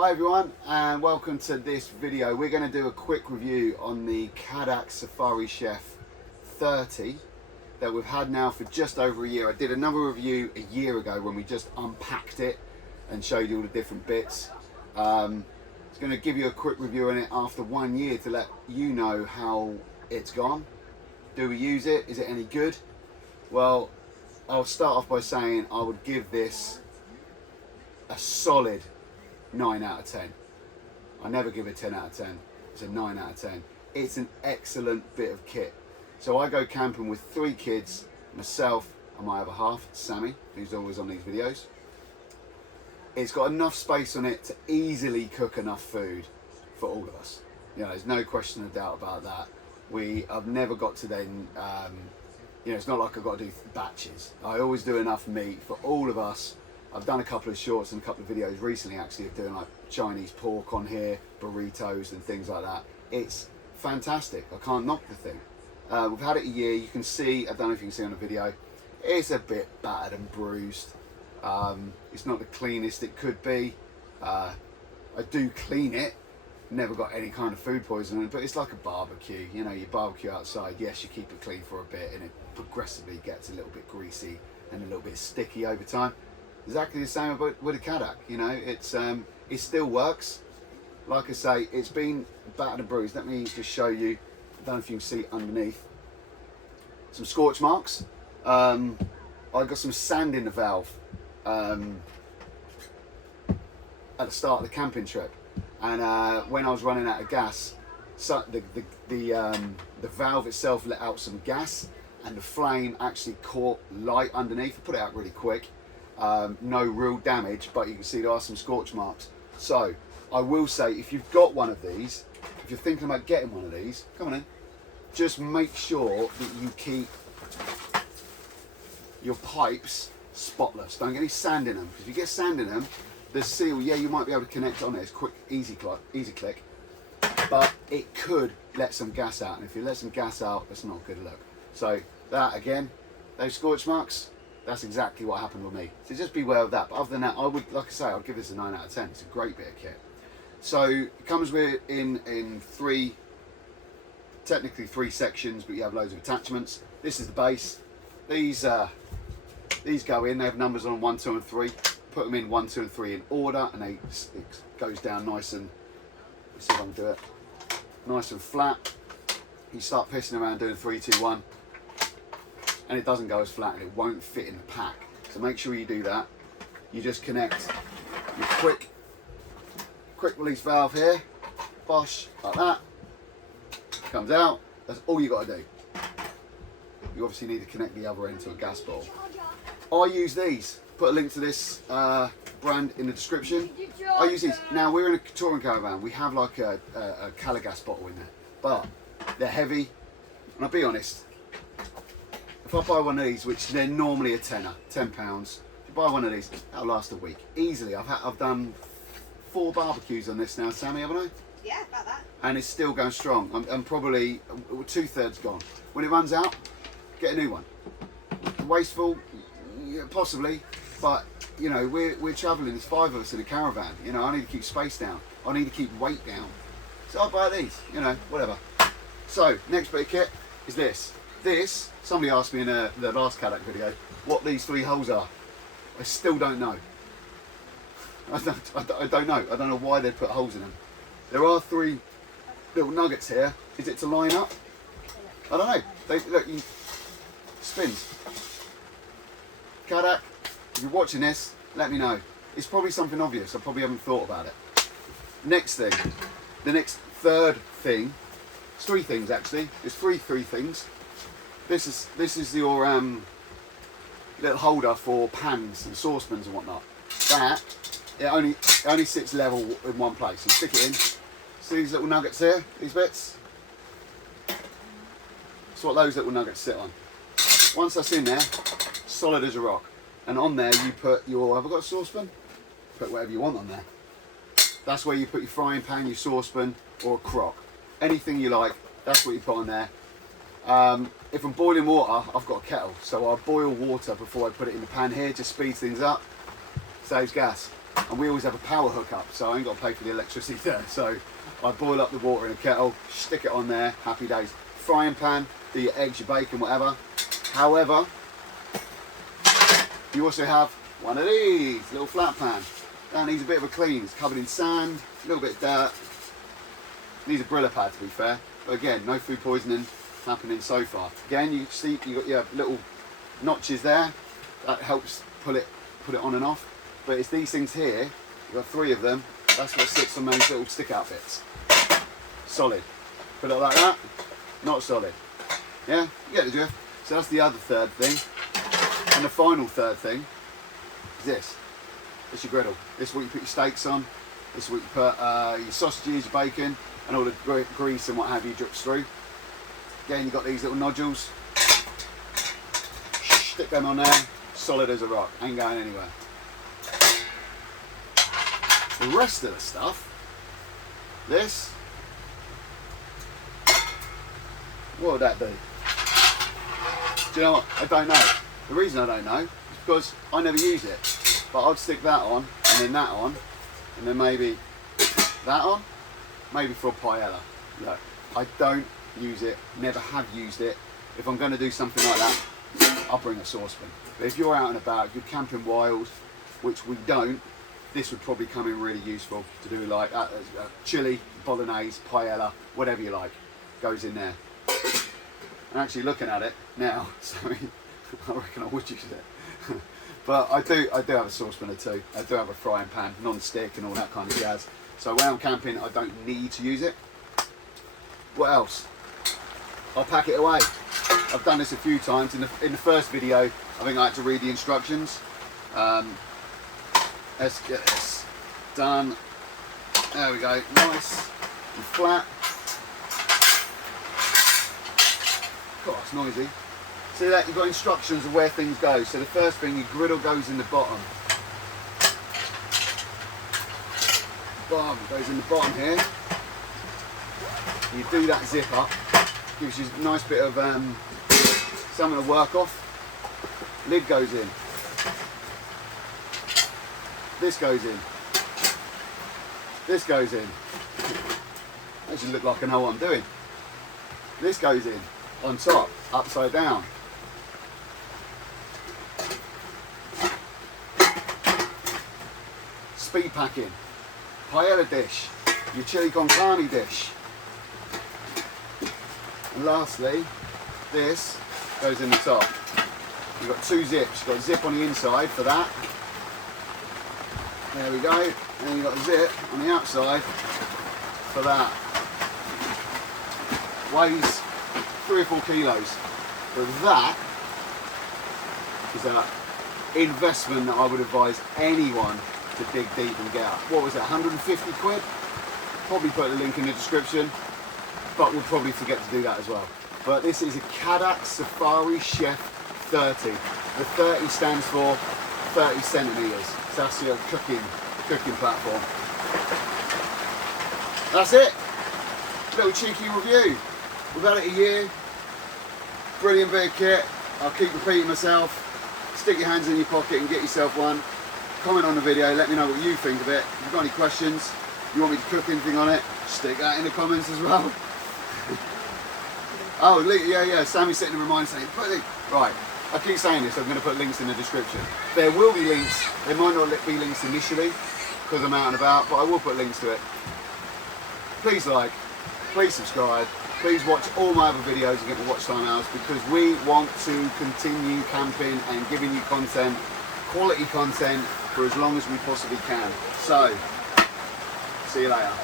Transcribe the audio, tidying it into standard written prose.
Hi everyone, and welcome to this video. We're going to do a quick review on the CADAC Safari Chef 30 that we've had now for just over a year. I did another review a year ago when we just unpacked it and showed you all the different bits. It's going to give you a quick review on it after 1 year to let you know how it's gone. Do we use it? Is it any good? Well, I'll start off by saying I would give this a solid 9 out of 10. I never give it 10 out of 10. It's a 9 out of 10. It's an excellent bit of kit. So I go camping with 3 kids, myself and my other half, Sammy, who's always on these videos. It's got enough space on it to easily cook enough food for all of us. You know, there's no question of doubt about that. I've never got to then, you know, it's not like I've got to do batches. I always do enough meat for all of us. I've done a couple of shorts and a couple of videos recently actually of doing like Chinese pork on here, burritos and things like that. It's fantastic. I can't knock the thing. We've had it a year. You can see, I don't know if you can see on the video, it's a bit battered and bruised. It's not the cleanest it could be. I do clean it. Never got any kind of food poisoning, but it's like a barbecue. You know, you barbecue outside, yes, you keep it clean for a bit and it progressively gets a little bit greasy and a little bit sticky over time. Exactly the same with a CADAC, you know, it still works. Like I say, it's been battered and bruised. Let me just show you, I don't know if you can see underneath, some scorch marks. I got some sand in the valve at the start of the camping trip, and when I was running out of gas, so the valve itself let out some gas and the flame actually caught light underneath. I put it out really quick. No real damage, but you can see there are some scorch marks. So I will say, if you've got one of these, if you're thinking about getting one of these, come on in, just make sure that you keep your pipes spotless. Don't get any sand in them, because if you get sand in them, the seal, yeah, you might be able to connect on it. It's quick, easy click, but it could let some gas out, and if you let some gas out, it's not a good look. So that, again, those scorch marks, that's exactly what happened with me. So just beware of that. But other than that, I would, like I say, I'd give this a 9 out of 10. It's a great bit of kit. So it comes with in technically three sections, but you have loads of attachments. This is the base. These go in. They have numbers on 1, 2, and 3. Put them in 1, 2, and 3 in order, and it goes down nice and. Let's see if I can do it. Nice and flat. You start pissing around doing 3, 2, 1. And it doesn't go as flat and it won't fit in the pack. So make sure you do that. You just connect your quick release valve here, bosh, like that. Comes out, that's all you got to do. You obviously need to connect the other end to a gas bottle. I use these, put a link to this brand in the description. I use these. Now we're in a touring caravan, we have like a Calagas bottle in there, but they're heavy, and I'll be honest, if I buy one of these, which they're normally a tenner, £10, if you buy one of these, that'll last a week easily. I've done 4 barbecues on this now, Sammy, haven't I? Yeah, about that. And it's still going strong. I'm probably 2/3 gone. When it runs out, get a new one. Wasteful, yeah, possibly, but you know we're travelling. There's 5 of us in a caravan. You know, I need to keep space down. I need to keep weight down. So I buy these. You know, whatever. So next bit of kit is this. This, somebody asked me in the last CADAC video what these 3 holes are. I still don't know. I don't know. I don't know why they put holes in them. There are 3 little nuggets here. Is it to line up? I don't know. Look, spins. CADAC, if you're watching this, let me know. It's probably something obvious. I probably haven't thought about it. Next thing, the next third thing. It's 3 things actually. There's three things. This is your little holder for pans and saucepans and whatnot. That it only sits level in one place. You stick it in. See these little nuggets here? These bits. That's what those little nuggets sit on. Once that's in there, solid as a rock. And on there you put your. Have I got a saucepan? Put whatever you want on there. That's where you put your frying pan, your saucepan, or a crock. Anything you like. That's what you put on there. If I'm boiling water, I've got a kettle, so I boil water before I put it in the pan here, just speeds things up, saves gas. and we always have a power hookup, so I ain't got to pay for the electricity there. So I boil up the water in a kettle, stick it on there, happy days. Frying pan, do your eggs, your bacon, whatever. However, you also have one of these, little flat pan. That needs a bit of a clean. It's covered in sand, a little bit of dirt. Needs a brilla pad, to be fair. But again, no food poisoning happening so far. Again, you see you got your little notches there. That helps put it on and off. But it's these things here. You've got 3 of them. That's what sits on those little stick out bits. Solid. Put it like that. Not solid. Yeah, you get the drift. So that's the other third thing. And the final third thing is this. It's your griddle. This is what you put your steaks on. This is what you put your sausages, your bacon, and all the grease and what have you drips through. Again, you've got these little nodules. Stick them on there. Solid as a rock. Ain't going anywhere. The rest of the stuff, this, what would that do? Do you know what? I don't know. The reason I don't know is because I never use it. But I'd stick that on, and then that on, and then maybe that on, maybe for a paella. Look, I don't use it, never have used it. If I'm going to do something like that, I'll bring a saucepan. But if you're out and about, if you're camping wild, which we don't, this would probably come in really useful to do like chili, bolognese, paella, whatever you like, goes in there. I'm actually looking at it now, so I reckon I would use it. But I do have a saucepan or 2. I do have a frying pan, non-stick and all that kind of jazz. So when I'm camping, I don't need to use it. What else? I'll pack it away. I've done this a few times. In the first video, I think I had to read the instructions. Let's get this done. There we go, nice and flat. God, it's noisy. See that? You've got instructions of where things go. So the first thing, your griddle goes in the bottom. Boom, goes in the bottom here. You do that zip up. Gives you a nice bit of something to work off. Lid goes in. This goes in. This goes in. That should look like I know what I'm doing. This goes in on top, upside down. Speed packing, paella dish, your chili con carne dish. And lastly, this goes in the top. You've got 2 zips. You've got a zip on the inside for that. There we go. And you've got a zip on the outside for that. Weighs 3 or 4 kilos. But that is an investment that I would advise anyone to dig deep and get out. What was it, 150 quid? Probably put the link in the description, but we'll probably forget to do that as well. But this is a CADAC Safari Chef 30. The 30 stands for 30 centimeters. So that's your cooking platform. That's it. Little cheeky review. We've had it a year. Brilliant bit of kit. I'll keep repeating myself. Stick your hands in your pocket and get yourself one. Comment on the video, let me know what you think of it. If you've got any questions, you want me to cook anything on it, stick that in the comments as well. Oh, yeah, Sammy's setting a reminder saying, right, I keep saying this, I'm going to put links in the description. There will be links, there might not be links initially, because I'm out and about, but I will put links to it. Please like, please subscribe, please watch all my other videos and get the watch time hours, because we want to continue camping and giving you content, quality content, for as long as we possibly can. So, see you later.